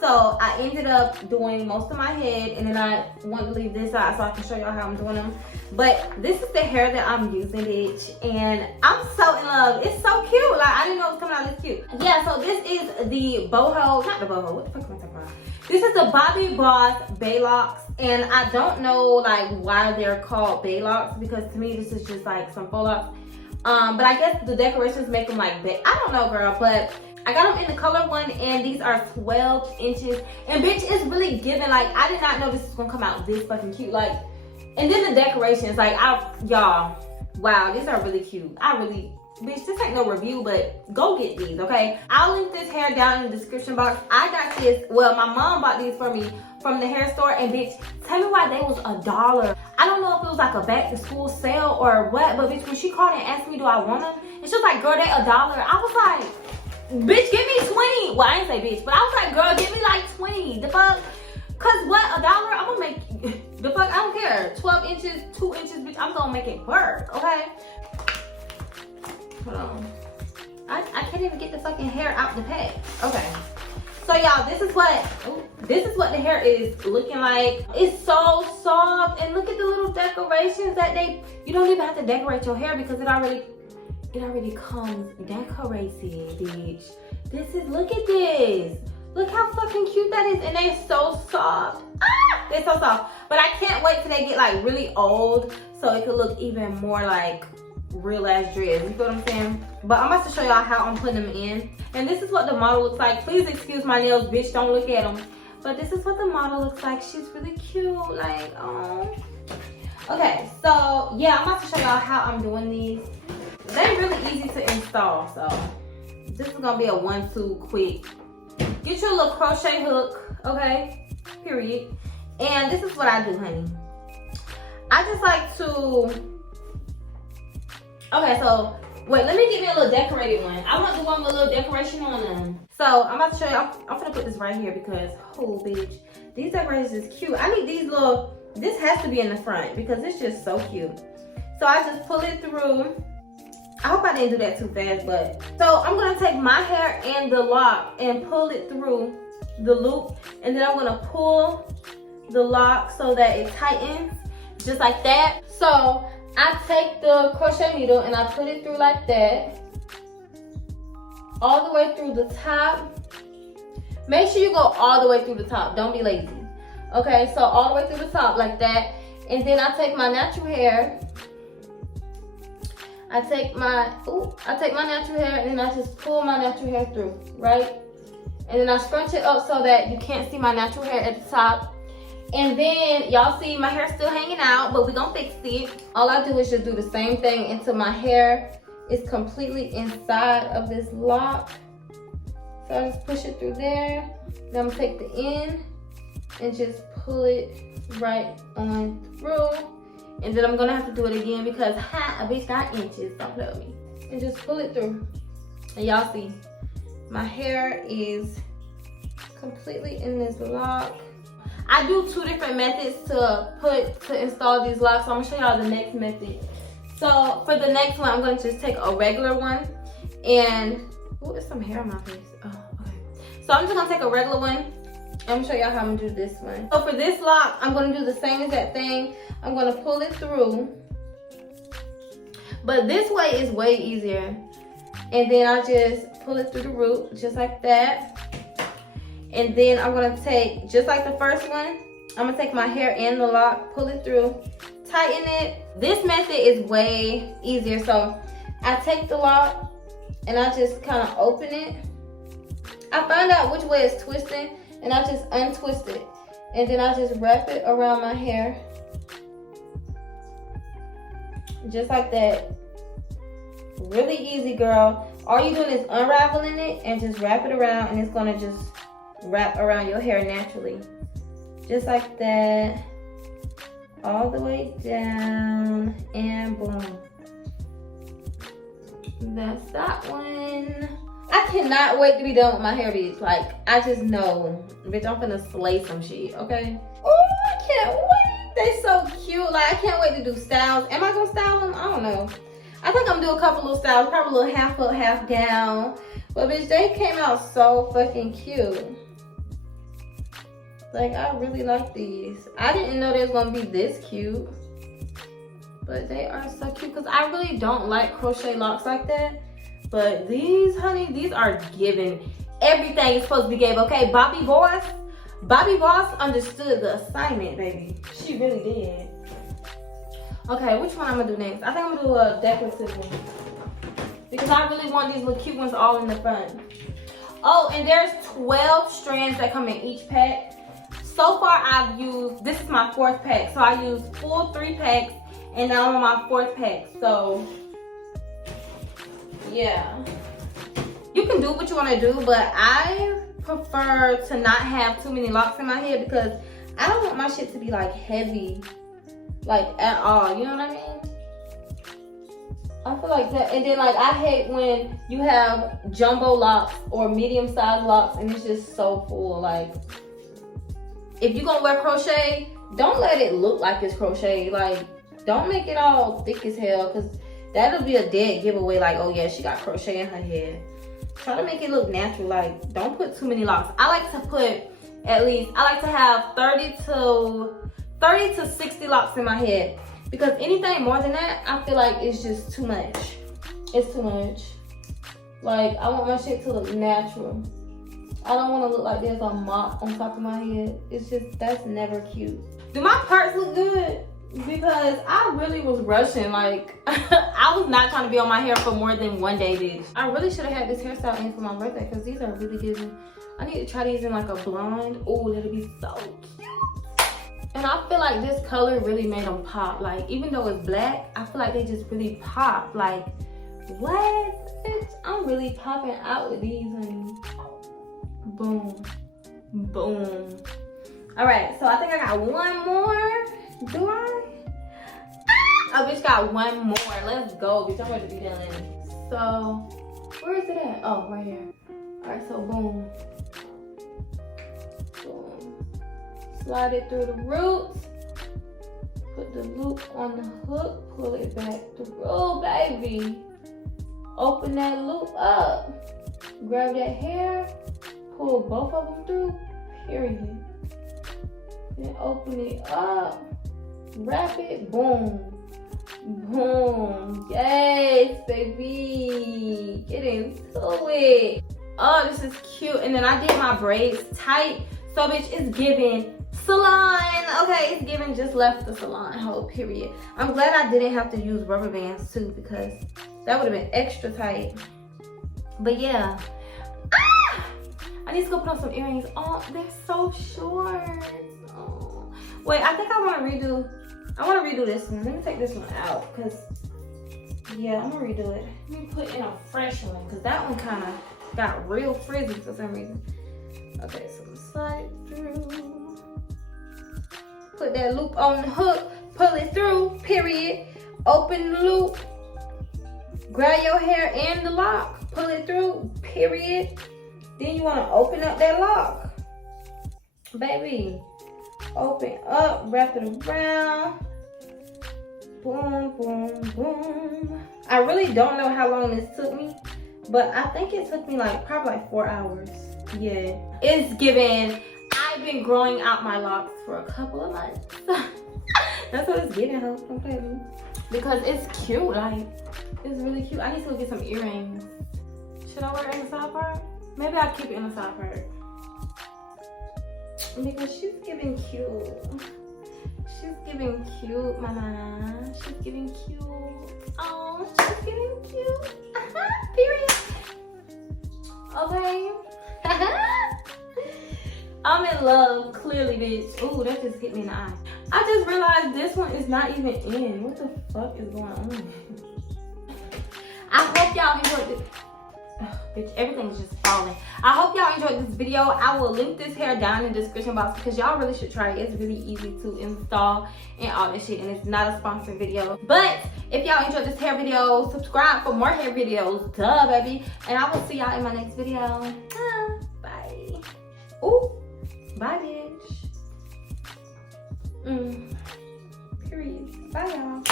So I ended up doing most of my head, and then I want to leave this side so I can show y'all how I'm doing them. But this is the hair that I'm using, bitch, and I'm so in love. It's so cute. Like, I didn't know it was coming out this cute. Yeah, so this is the boho, not the boho, what the fuck am I talking about? This is the BOBBIBOSS BAELOCS, and I don't know like why they're called BAELOCS, because to me this is just like some faux locks. But I guess the decorations make them like that. I don't know, girl, but I got them in the color one, and these are 12 inches. And bitch, it's really giving. Like, I did not know this was gonna come out this fucking cute. Like, and then the decorations, like, y'all, wow, these are really cute. Bitch, this ain't no review, but go get these, okay? I'll link this hair down in the description box. I got this, well, my mom bought these for me from the hair store, and bitch, tell me why they was $1. I don't know if it was like a back to school sale or what, but bitch, when she called and asked me, do I want them? And she was like, girl, they $1. I was like, bitch, give me 20. Well, I didn't say bitch, but I was like, girl, give me like 20. The fuck? Cause what, $1? I'm gonna make, the fuck, I don't care. 12 inches, 2 inches, bitch, I'm gonna make it work, okay? Hold on. I can't even get the fucking hair out the pack. Okay. So y'all, this is what the hair is looking like. It's so soft, and look at the little decorations that you don't even have to decorate your hair because it already comes decorated, bitch. Look at this. Look how fucking cute that is, and they're so soft. Ah, they're so soft. But I can't wait till they get like really old so it could look even more like real ass dreads. You feel what I'm saying? But I'm about to show y'all how I'm putting them in. And this is what the model looks like. Please excuse my nails, bitch. Don't look at them. But this is what the model looks like. She's really cute. Like, oh. Okay, so yeah, I'm about to show y'all how I'm doing these. They're really easy to install. So this is gonna be a 1-2 quick. Get your little crochet hook, okay? Period. And this is what I do, honey. I just like to. Okay, so wait, let me get me a little decorated one. I want the one with a little decoration on them. So I'm about to show you, I'm gonna put this right here because, oh bitch, these decorations is cute. I need these little, this has to be in the front because it's just so cute. So I just pull it through. I hope I didn't do that too fast, but. So I'm gonna take my hair and the lock and pull it through the loop. And then I'm gonna pull the lock so that it tightens, just like that. So I take the crochet needle and I put it through like that, all the way through the top. Make sure you go all the way through the top. Don't be lazy. Okay, so all the way through the top like that. And then I take my natural hair. I take my natural hair and then I just pull my natural hair through, right? And then I scrunch it up so that you can't see my natural hair at the top. And then y'all see my hair still hanging out, but we're gonna fix it. All I do is just do the same thing until my hair is completely inside of this lock. So I just push it through there. Then I'm gonna take the end and just pull it right on through. And then I'm gonna have to do it again because a bitch got inches, don't play with me. And just pull it through. And y'all see, my hair is completely in this lock. I do 2 different methods to install these locks. So I'm gonna show y'all the next method. So for the next one, I'm gonna just take a regular one and, oh, there's some hair on my face. Oh, okay. So I'm just gonna take a regular one. I'm gonna show y'all how I'm gonna do this one. So for this lock, I'm gonna do the same exact thing. I'm gonna pull it through. But this way is way easier. And then I just pull it through the root, just like that. And then I'm gonna take, just like the first one, I'm gonna take my hair and the lock, pull it through, tighten it. This method is way easier. So I take the lock and I just kind of open it. I find out which way it's twisting and I just untwist it. And then I just wrap it around my hair. Just like that. Really easy, girl. All you're doing is unraveling it and just wrap it around, and it's gonna just wrap around your hair naturally. Just like that. All the way down, and boom. That's that one. I cannot wait to be done with my hair, bitch. Like, I just know, bitch, I'm finna slay some shit, okay? Oh, I can't wait. They so cute. Like, I can't wait to do styles. Am I gonna style them? I don't know. I think I'm gonna do a couple little styles, probably a little half up, half down. But bitch, they came out so fucking cute. Like, I really like these. I didn't know they was gonna be this cute. But they are so cute because I really don't like crochet locks like that. But these, honey, these are giving. Everything is supposed to be gave, okay? BOBBIBOSS understood the assignment, baby. She really did. Okay, which one I'm gonna do next? I think I'm gonna do a decorative one. Because I really want these little cute ones all in the front. Oh, and there's 12 strands that come in each pack. So far, I've used, this is my 4th pack. So I used full 3 packs, and now I'm on my 4th pack. So, yeah. You can do what you want to do, but I prefer to not have too many locks in my head because I don't want my shit to be like heavy, like at all. You know what I mean? I feel like that. And then like I hate when you have jumbo locks or medium sized locks and it's just so full. Like if you're gonna wear crochet, don't let it look like it's crochet. Like don't make it all thick as hell because that'll be a dead giveaway. Like, oh yeah, she got crochet in her head. Try to make it look natural. Like, don't put too many locks. I like to put at least, I like to have 30 to 60 locks in my head. Because anything more than that, I feel like it's just too much. It's too much. Like, I want my shit to look natural. I don't want to look like there's a mop on top of my head. It's just, that's never cute. Do my parts look good? Because I really was rushing. Like, I was not trying to be on my hair for more than 1 day, bitch. I really should have had this hairstyle in for my birthday because these are really good. I need to try these in like a blonde. Oh, that'll be so cute. And I feel like this color really made them pop. Like, even though it's black, I feel like they just really pop. Like, what? Bitch, I'm really popping out with these, honey. Boom. Boom. All right, so I think I got one more. Do I? Ah! Oh, bitch, got one more. Let's go, bitch. I'm ready to be done. So, where is it at? Oh, right here. All right, so boom. Boom. Slide it through the roots. Put the loop on the hook. Pull it back through. Oh, baby. Open that loop up. Grab that hair. Pull both of them through. Period. Then open it up. Wrap it, boom, boom, yes, baby, get into it. Oh, this is cute. And then I did my braids tight, so bitch, it's giving salon. Okay, it's giving just left the salon hole, period. I'm glad I didn't have to use rubber bands too because that would have been extra tight. But yeah, I need to go put on some earrings. Oh, they're so short. Oh. Wait, I think I want to redo this one. Let me take this one out because, yeah, I'm going to redo it. Let me put in a fresh one because that one kind of got real frizzy for some reason. Okay, so slide through. Put that loop on the hook. Pull it through, period. Open the loop. Grab your hair and the lock. Pull it through, period. Then you want to open up that lock. Baby. Open up, wrap it around. Boom, boom, boom. I really don't know how long this took me, but I think it took me like probably like 4 hours. Yeah, it's giving. I've been growing out my locks for a couple of months. That's what it's giving, huh? Okay, because it's cute. Like, it's really cute. I need to go get some earrings. Should I wear it in the side part? Maybe I'll keep it in the side part. Because she's giving cute. She's giving cute, mama. She's giving cute. Oh, she's giving cute. Period. Okay. I'm in love, clearly, bitch. Ooh, that just hit me in the eye. I just realized this one is not even in. What the fuck is going on? I hope y'all enjoyed this. Bitch, everything's just falling. I hope y'all enjoyed this video. I will link this hair down in the description box because y'all really should try it. It's really easy to install and all this shit, and it's not a sponsored video. But if y'all enjoyed this hair video, subscribe for more hair videos. Duh, baby. And I will see y'all in my next video. Bye. Ooh, bye, bitch. Period. Bye, y'all.